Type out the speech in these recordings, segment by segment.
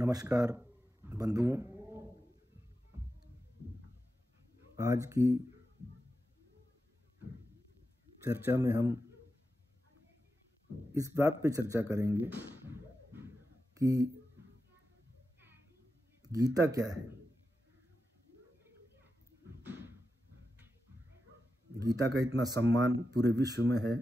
नमस्कार बंधुओं, आज की चर्चा में हम इस बात पे चर्चा करेंगे कि गीता क्या है। गीता का इतना सम्मान पूरे विश्व में है,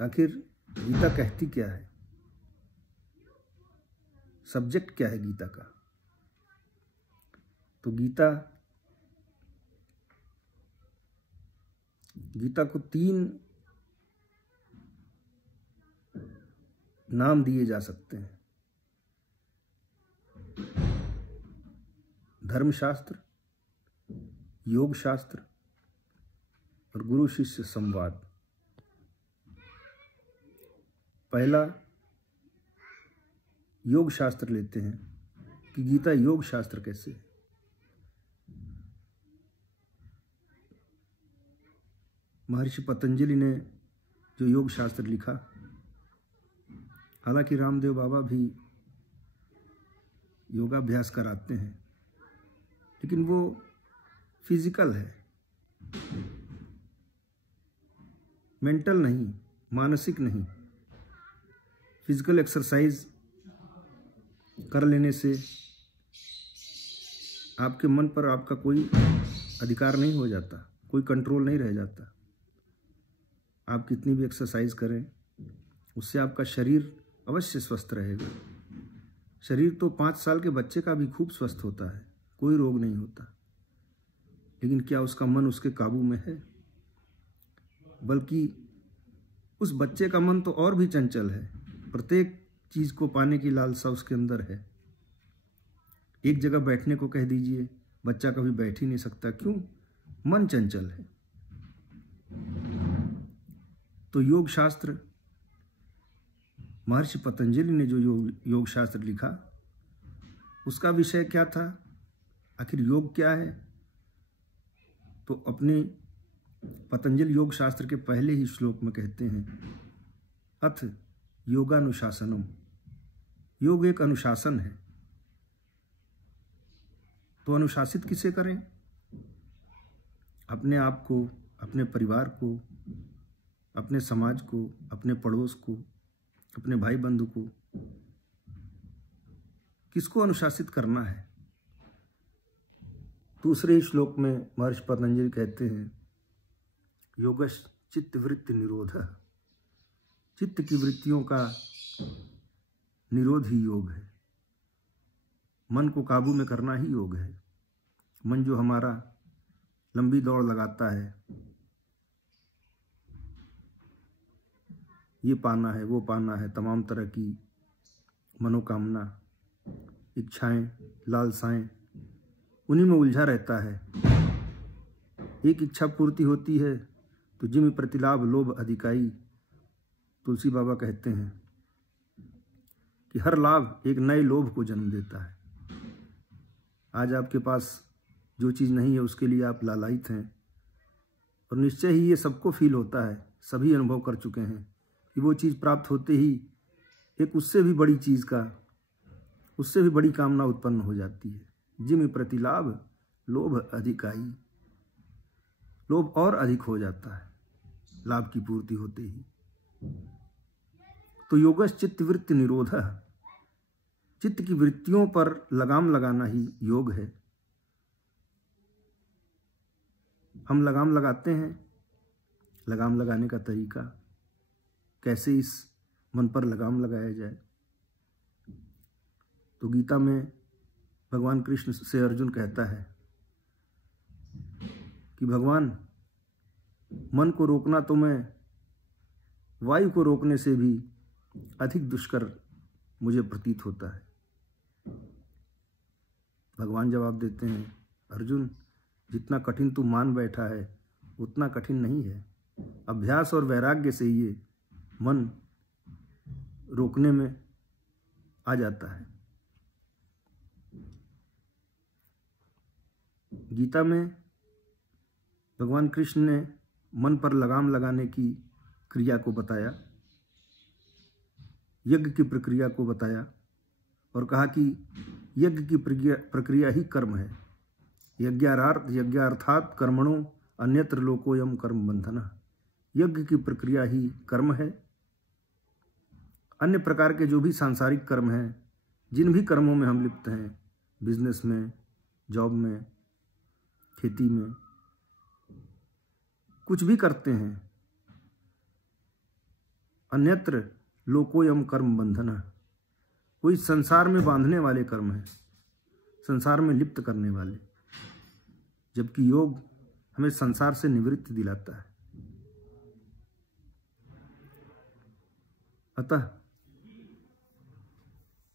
आखिर गीता कहती क्या है, सब्जेक्ट क्या है गीता का। तो गीता को 3 नाम दिए जा सकते हैं: धर्मशास्त्र, योग शास्त्र और गुरु शिष्य संवाद। पहला योग शास्त्र लेते हैं कि गीता योग शास्त्र कैसे है। महर्षि पतंजलि ने जो योग शास्त्र लिखा, हालांकि रामदेव बाबा भी योगाभ्यास कराते हैं, लेकिन वो फिजिकल है, मेंटल नहीं, मानसिक नहीं। फिजिकल एक्सरसाइज कर लेने से आपके मन पर आपका कोई अधिकार नहीं हो जाता, कोई कंट्रोल नहीं रह जाता। आप कितनी भी एक्सरसाइज करें, उससे आपका शरीर अवश्य स्वस्थ रहेगा। शरीर तो 5 साल के बच्चे का भी खूब स्वस्थ होता है, कोई रोग नहीं होता, लेकिन क्या उसका मन उसके काबू में है? बल्कि उस बच्चे का मन तो और भी चंचल है, प्रत्येक चीज को पाने की लालसा उसके अंदर है। एक जगह बैठने को कह दीजिए, बच्चा कभी बैठ ही नहीं सकता। क्यों? मन चंचल है। तो योग शास्त्र, महर्षि पतंजलि ने जो योग शास्त्र लिखा, उसका विषय क्या था, आखिर योग क्या है। तो अपने पतंजलि योग शास्त्र के पहले ही श्लोक में कहते हैं, अथ योगानुशासनम। योग एक अनुशासन है। तो अनुशासित किसे करें? अपने आप को, अपने परिवार को, अपने समाज को, अपने पड़ोस को, अपने भाई बंधु को। किसको अनुशासित करना है? दूसरे ही श्लोक में महर्षि पतंजलि कहते हैं, योगश चित्त वृत्ति निरोधः। चित्त की वृत्तियों का निरोध ही योग है। मन को काबू में करना ही योग है। मन जो हमारा लंबी दौड़ लगाता है, ये पाना है, वो पाना है, तमाम तरह की मनोकामना, इच्छाएं, लालसाएं, उन्हीं में उलझा रहता है। एक इच्छा पूर्ति होती है तो जिम प्रतिलाभ लोभ अधिकाई। तुलसी बाबा कहते हैं कि हर लाभ एक नए लोभ को जन्म देता है। आज आपके पास जो चीज़ नहीं है, उसके लिए आप लालायित हैं, और निश्चय ही ये सबको फील होता है। सभी अनुभव कर चुके हैं कि वो चीज़ प्राप्त होते ही एक उससे भी बड़ी चीज़ का, उससे भी बड़ी कामना उत्पन्न हो जाती है। जिम प्रतिलाभ लोभ अधिकाई। लोभ और अधिक हो जाता है लाभ की पूर्ति होते ही। तो योगश चित्त वृत्ति निरोधः। चित्त की वृत्तियों पर लगाम लगाना ही योग है। हम लगाम लगाते हैं। लगाम लगाने का तरीका, कैसे इस मन पर लगाम लगाया जाए। तो गीता में भगवान कृष्ण से अर्जुन कहता है कि भगवान, मन को रोकना तो मैं वायु को रोकने से भी अधिक दुष्कर मुझे प्रतीत होता है। भगवान जवाब देते हैं, अर्जुन, जितना कठिन तू मान बैठा है उतना कठिन नहीं है। अभ्यास और वैराग्य से ये मन रोकने में आ जाता है। गीता में भगवान कृष्ण ने मन पर लगाम लगाने की क्रिया को बताया। यज्ञ की प्रक्रिया को बताया और कहा कि यज्ञ की प्रक्रिया ही कर्म है। यज्ञार्थात कर्मणो अन्यत्र लोकोयम कर्म बंधना। यज्ञ की प्रक्रिया ही कर्म है। अन्य प्रकार के जो भी सांसारिक कर्म हैं, जिन भी कर्मों में हम लिप्त हैं, बिजनेस में, जॉब में, खेती में, कुछ भी करते हैं, अन्यत्र लोकोयम कर्म बंधना, कोई संसार में बांधने वाले कर्म हैं, संसार में लिप्त करने वाले, जबकि योग हमें संसार से निवृत्ति दिलाता है। अतः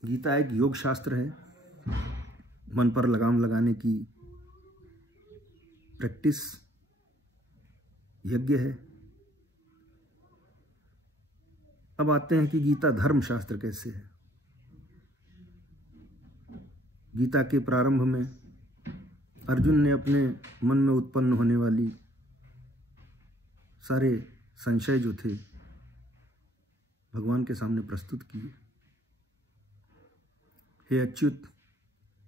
गीता एक योग शास्त्र है, मन पर लगाम लगाने की प्रैक्टिस यज्ञ है। अब आते हैं कि गीता धर्म शास्त्र कैसे है। गीता के प्रारंभ में अर्जुन ने अपने मन में उत्पन्न होने वाली सारे संशय जो थे भगवान के सामने प्रस्तुत किए। हे अच्युत,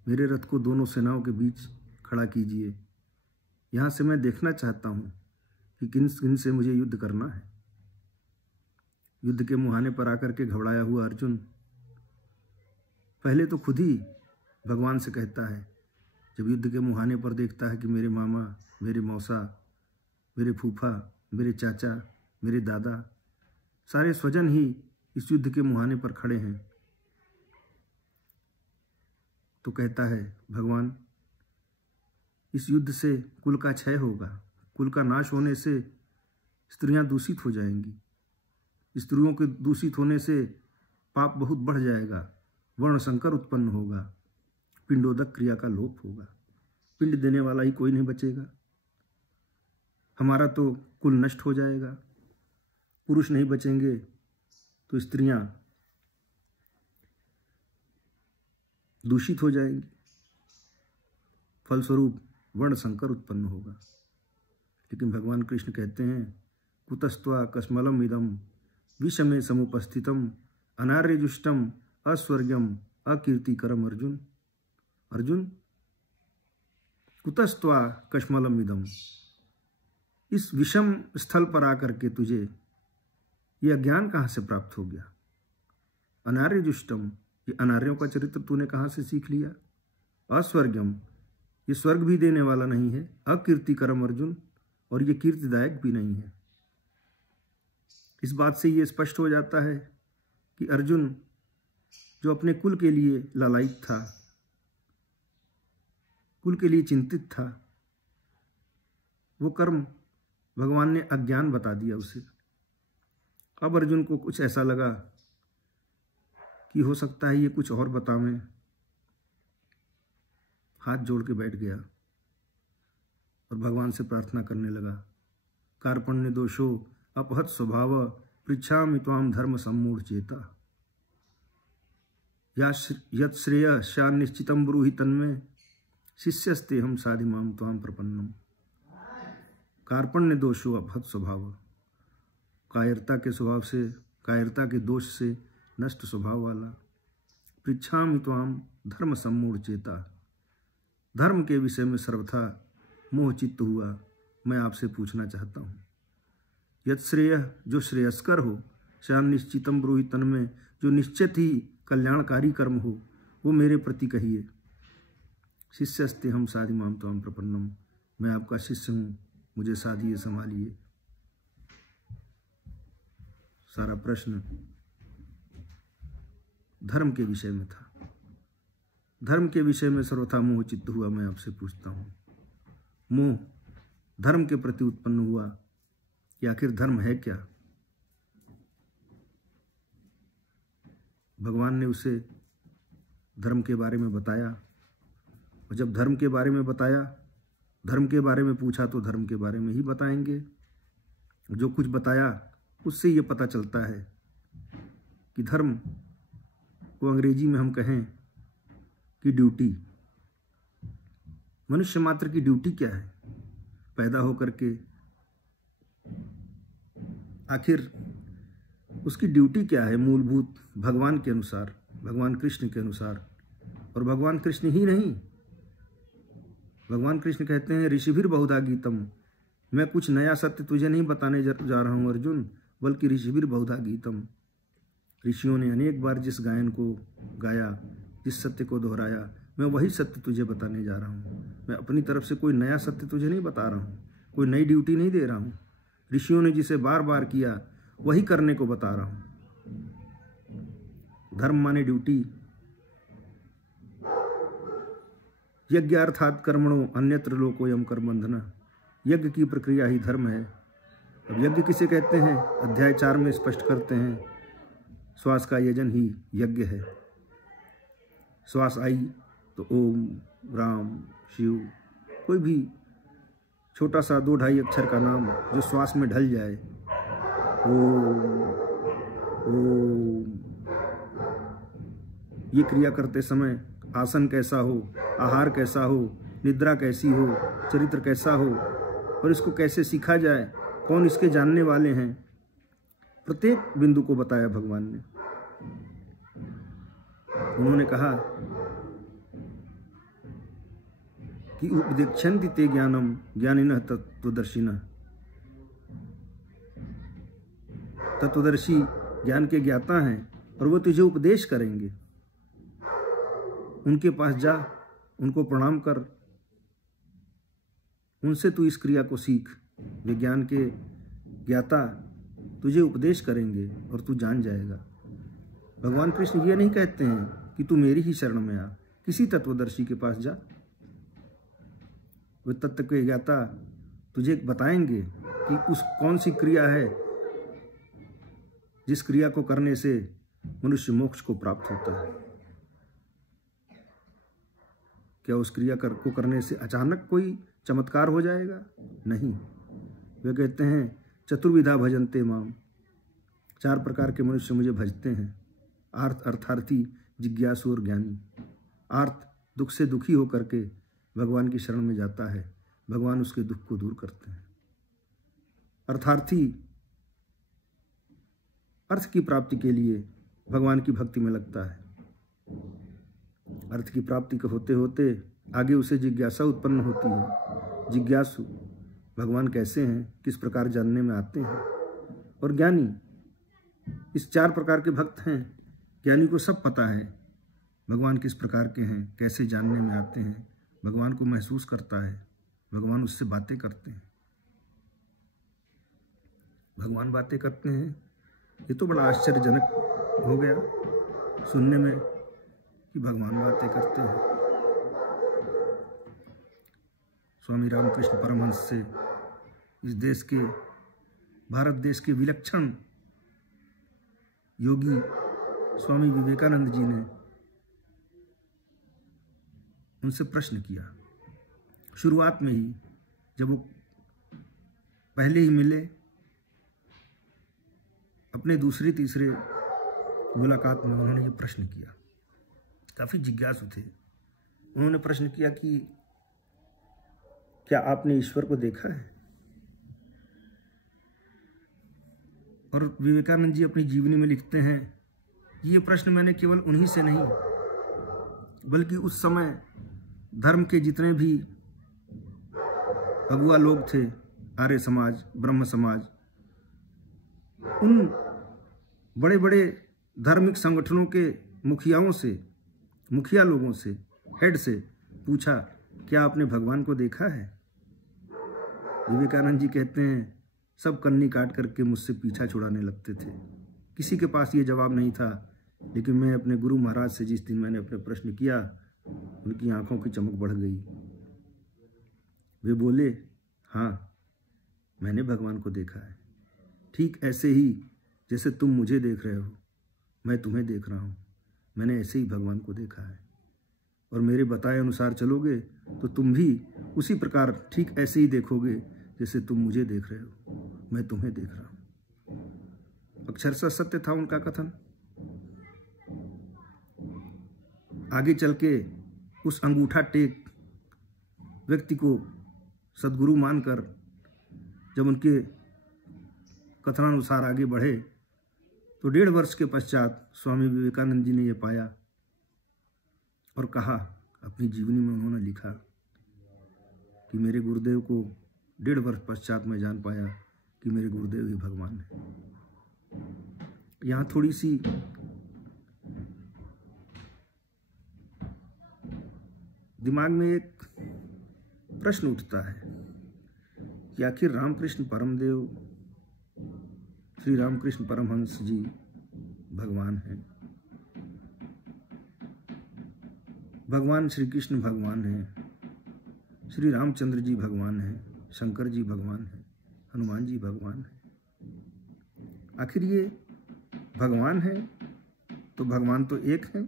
मेरे रथ को दोनों सेनाओं के बीच खड़ा कीजिए। यहाँ से मैं देखना चाहता हूँ कि किन किन से मुझे युद्ध करना है। युद्ध के मुहाने पर आकर के घबराया हुआ अर्जुन पहले तो खुद ही भगवान से कहता है, जब युद्ध के मुहाने पर देखता है कि मेरे मामा, मेरे मौसा, मेरे फूफा, मेरे चाचा, मेरे दादा, सारे स्वजन ही इस युद्ध के मुहाने पर खड़े हैं, तो कहता है भगवान, इस युद्ध से कुल का क्षय होगा, कुल का नाश होने से स्त्रियां दूषित हो जाएंगी, स्त्रियों के दूषित होने से पाप बहुत बढ़ जाएगा, वर्ण संकर उत्पन्न होगा, पिंडोदक क्रिया का लोप होगा, पिंड देने वाला ही कोई नहीं बचेगा, हमारा तो कुल नष्ट हो जाएगा, पुरुष नहीं बचेंगे तो स्त्रियां दूषित हो जाएंगी, फलस्वरूप वर्ण संकर उत्पन्न होगा। लेकिन भगवान कृष्ण कहते हैं, कुतस्त्वा कस्मलम इदम विषमे समुपस्थितम अनार्यजुष्टम अस्वर्गम अकीर्तिकरम। अर्जुन, अर्जुन, कुतस्त्वा कस्मलम इदम, इस विषम स्थल पर आकर के तुझे यह ज्ञान कहाँ से प्राप्त हो गया? अनार्यजुष्टम, ये अनार्यों का चरित्र तूने कहाँ से सीख लिया? अस्वर्गम, ये स्वर्ग भी देने वाला नहीं है, अकीर्तिकरम अर्जुन, और ये कीर्तिदायक भी नहीं है। इस बात से ये स्पष्ट हो जाता है कि अर्जुन जो अपने कुल के लिए लालायित था, कुल के लिए चिंतित था, वो कर्म भगवान ने अज्ञान बता दिया उसे। अब अर्जुन को कुछ ऐसा लगा कि हो सकता है ये कुछ और बतावें, हाथ जोड़ के बैठ गया और भगवान से प्रार्थना करने लगा। कार्पण्य दोषो अपहत स्वभाव पृच्छामि त्वाम धर्म सम्मूढ़ चेता यत् श्रेय श्यान निश्चितम ब्रूहि तन्मे शिष्यस्ते हम साधिमाम त्वाम प्रपन्नम। कार्पण्य दोषो अपहत स्वभाव, कायरता के स्वभाव से, कायरता के दोष से नष्ट स्वभाव वाला, पृच्छामि त्वाम धर्म सम्मूढ़ चेता, धर्म के विषय में सर्वथा मोह चित्त हुआ मैं आपसे पूछना चाहता हूँ। यत् श्रेय, जो श्रेयस्कर हो, श्याम निश्चितम ब्रूहि तन्मे, जो निश्चित ही कल्याणकारी कर्म हो, वो मेरे प्रति कहिए। शिष्यस्ते हम साधिमाम त्वाम प्रपन्नम, मैं आपका शिष्य हूँ, मुझे साधिए, संभालिए। सारा प्रश्न धर्म के विषय में था। धर्म के विषय में सर्वथा मोह चित्त हुआ मैं आपसे पूछता हूँ। मोह धर्म के प्रति उत्पन्न हुआ कि आखिर धर्म है क्या? भगवान ने उसे धर्म के बारे में बताया, और जब धर्म के बारे में बताया, धर्म के बारे में पूछा तो धर्म के बारे में ही बताएंगे। जो कुछ बताया उससे ये पता चलता है कि धर्म को अंग्रेजी में हम कहें कि ड्यूटी, मनुष्य मात्र की ड्यूटी क्या है? पैदा होकर के आखिर उसकी ड्यूटी क्या है मूलभूत भगवान के अनुसार, भगवान कृष्ण के अनुसार। और भगवान कृष्ण ही नहीं, भगवान कृष्ण कहते हैं ऋषिभिर बहुधा गीतम, मैं कुछ नया सत्य तुझे नहीं बताने जा रहा हूँ अर्जुन, बल्कि ऋषिभिर बहुधा गीतम, ऋषियों ने अनेक बार जिस गायन को गाया, जिस सत्य को दोहराया, मैं वही सत्य तुझे बताने जा रहा हूँ। मैं अपनी तरफ से कोई नया सत्य तुझे नहीं बता रहा हूँ, कोई नई ड्यूटी नहीं दे रहा हूँ। ऋषियों ने जिसे बार बार किया वही करने को बता रहा हूँ। धर्म माने ड्यूटी, यज्ञ अर्थात कर्मणो अन्यत्र लोकोयम कर्मबंधना, यज्ञ की प्रक्रिया ही धर्म है। अब यज्ञ किसे कहते हैं, अध्याय 4 में स्पष्ट करते हैं, श्वास का यजन ही यज्ञ है। श्वास आई तो ओम, राम, शिव, कोई भी छोटा सा 2-2.5 अक्षर का नाम जो श्वास में ढल जाए, ओम ओम। ये क्रिया करते समय आसन कैसा हो, आहार कैसा हो, निद्रा कैसी हो, चरित्र कैसा हो, और इसको कैसे सीखा जाए, कौन इसके जानने वाले हैं, प्रत्येक बिंदु को बताया भगवान ने। उन्होंने कहा कि उपदेक्षन्ति ते ज्ञानम ज्ञानिनः तत्त्वदर्शिनः, तत्वदर्शी ज्ञान के ज्ञाता हैं और वो तुझे उपदेश करेंगे। उनके पास जा, उनको प्रणाम कर, उनसे तू इस क्रिया को सीख। वे ज्ञान के ज्ञाता तुझे उपदेश करेंगे और तू जान जाएगा। भगवान कृष्ण ये नहीं कहते हैं कि तू मेरी ही शरण में आ, किसी तत्वदर्शी के पास जा, वे तत्व के ज्ञाता तुझे बताएंगे कि उस कौन सी क्रिया है जिस क्रिया को करने से मनुष्य मोक्ष को प्राप्त होता है। क्या उस क्रिया को करने से अचानक कोई चमत्कार हो जाएगा? नहीं। वे कहते हैं चतुर्विधा भजन्ते माम, 4 प्रकार के मनुष्य मुझे भजते हैं, आर्थ अर्थार्थी, जिज्ञासु और ज्ञानी। आर्थ दुख से दुखी होकर के भगवान की शरण में जाता है, भगवान उसके दुख को दूर करते हैं। अर्थार्थी अर्थ की प्राप्ति के लिए भगवान की भक्ति में लगता है। अर्थ की प्राप्ति के होते होते आगे उसे जिज्ञासा उत्पन्न होती है। जिज्ञासु भगवान कैसे हैं, किस प्रकार जानने में आते हैं। और ज्ञानी, इस 4 प्रकार के भक्त हैं। ज्ञानी को सब पता है भगवान किस प्रकार के हैं, कैसे जानने में आते हैं, भगवान को महसूस करता है, भगवान उससे बातें करते हैं। भगवान बातें करते हैं, ये तो बड़ा आश्चर्यजनक हो गया सुनने में कि भगवान बातें करते हैं। स्वामी रामकृष्ण परमहंस से इस देश के, भारत देश के विलक्षण योगी स्वामी विवेकानंद जी ने उनसे प्रश्न किया शुरुआत में ही, जब वो पहले ही मिले, अपने दूसरे तीसरे मुलाकात में उन्होंने ये प्रश्न किया। काफ़ी जिज्ञासु थे। उन्होंने प्रश्न किया कि क्या आपने ईश्वर को देखा है? और विवेकानंद जी अपनी जीवनी में लिखते हैं, ये प्रश्न मैंने केवल उन्हीं से नहीं, बल्कि उस समय धर्म के जितने भी अगुआ लोग थे, आर्य समाज, ब्रह्म समाज, उन बड़े बड़े धार्मिक संगठनों के मुखियाओं से, मुखिया लोगों से, हेड से पूछा, क्या आपने भगवान को देखा है? विवेकानंद जी कहते हैं, सब कन्नी काट करके मुझसे पीछा छुड़ाने लगते थे। किसी के पास ये जवाब नहीं था, लेकिन मैं अपने गुरु महाराज से जिस दिन मैंने अपने प्रश्न किया, उनकी आंखों की चमक बढ़ गई। वे बोले, हाँ, मैंने भगवान को देखा है। ठीक ऐसे ही जैसे तुम मुझे देख रहे हो, मैं तुम्हें देख रहा हूँ। मैंने ऐसे ही भगवान को देखा है, और मेरे बताए अनुसार चलोगे तो तुम भी उसी प्रकार ठीक ऐसे ही देखोगे जैसे तुम मुझे देख रहे हो, मैं तुम्हें देख रहा हूँ। अक्षरशः सत्य था उनका कथन। आगे चल के उस अंगूठा टेक व्यक्ति को सद्गुरु मानकर जब उनके कथनानुसार आगे बढ़े, तो 1.5 वर्ष के पश्चात स्वामी विवेकानंद जी ने यह पाया और कहा, अपनी जीवनी में उन्होंने लिखा कि मेरे गुरुदेव को 1.5 वर्ष पश्चात मैं जान पाया कि मेरे गुरुदेव ही भगवान है। यहाँ थोड़ी सी दिमाग में एक प्रश्न उठता है कि आखिर रामकृष्ण परमदेव, श्री रामकृष्ण परमहंस जी भगवान हैं, भगवान श्री कृष्ण भगवान हैं, श्री रामचंद्र जी भगवान हैं, शंकर जी भगवान हैं, हनुमान जी भगवान हैं। आखिर ये भगवान है तो भगवान तो एक है,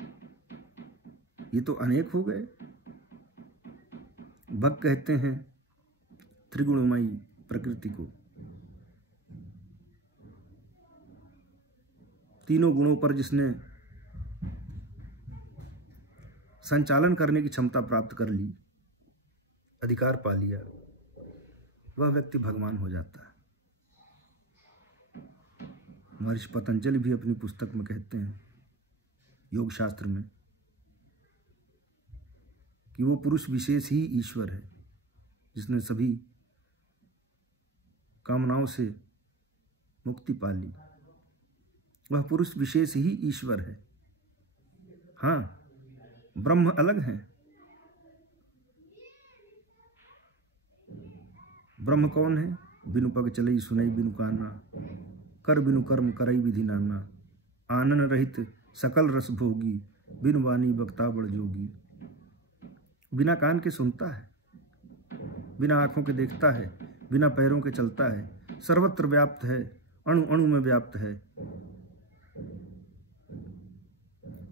ये तो अनेक हो गए। भक्त कहते हैं त्रिगुणमयी प्रकृति को, तीनों गुणों पर जिसने संचालन करने की क्षमता प्राप्त कर ली, अधिकार पा लिया, वह व्यक्ति भगवान हो जाता है। महर्षि पतंजलि भी अपनी पुस्तक में कहते हैं, योग शास्त्र में, कि वो पुरुष विशेष ही ईश्वर है जिसने सभी कामनाओं से मुक्ति पा ली। वह पुरुष विशेष ही ईश्वर है। हाँ, ब्रह्म अलग है। ब्रह्म कौन है? बिनु पग चलई सुनई बिनु काना, कर बिनु कर्म करई विधि नाना, आनन रहित सकल रस भोगी, बिनु वाणी बक्ता बड़ जोगी। बिना कान के सुनता है, बिना आंखों के देखता है, बिना पैरों के चलता है, सर्वत्र व्याप्त है, अणु अणु में व्याप्त है,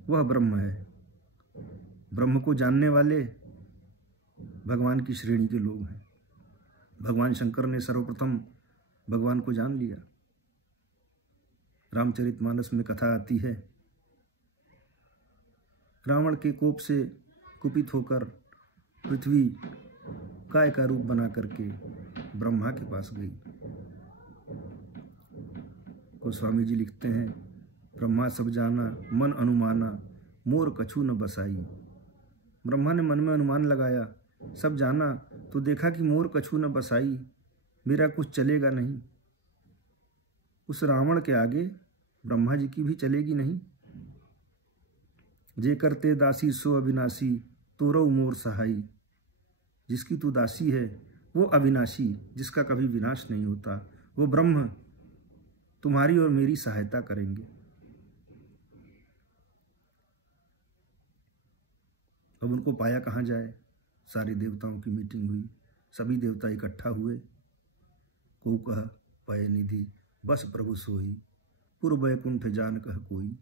वह ब्रह्म है। ब्रह्म को जानने वाले भगवान की श्रेणी के लोग हैं। भगवान शंकर ने सर्वप्रथम भगवान को जान लिया। रामचरितमानस में कथा आती है, रावण के कोप से कुपित होकर पृथ्वी काय का रूप बना करके ब्रह्मा के पास गई। गोस्वामी जी लिखते हैं, ब्रह्मा सब जाना मन अनुमाना, मोर कछु न बसाई। ब्रह्मा ने मन में अनुमान लगाया, सब जाना, तो देखा कि मोर कछु न बसाई, मेरा कुछ चलेगा नहीं। उस रावण के आगे ब्रह्मा जी की भी चलेगी नहीं। जे करते दासी सो अविनाशी, तोरऊ मोर सहाई। जिसकी तू दासी है वो अविनाशी, जिसका कभी विनाश नहीं होता, वो ब्रह्म तुम्हारी और मेरी सहायता करेंगे। अब उनको पाया कहाँ जाए? सारे देवताओं की मीटिंग हुई, सभी देवता इकट्ठा हुए। को कह पय निधि बस प्रभु सोई, पुर बैकुंठ जान कह कोई।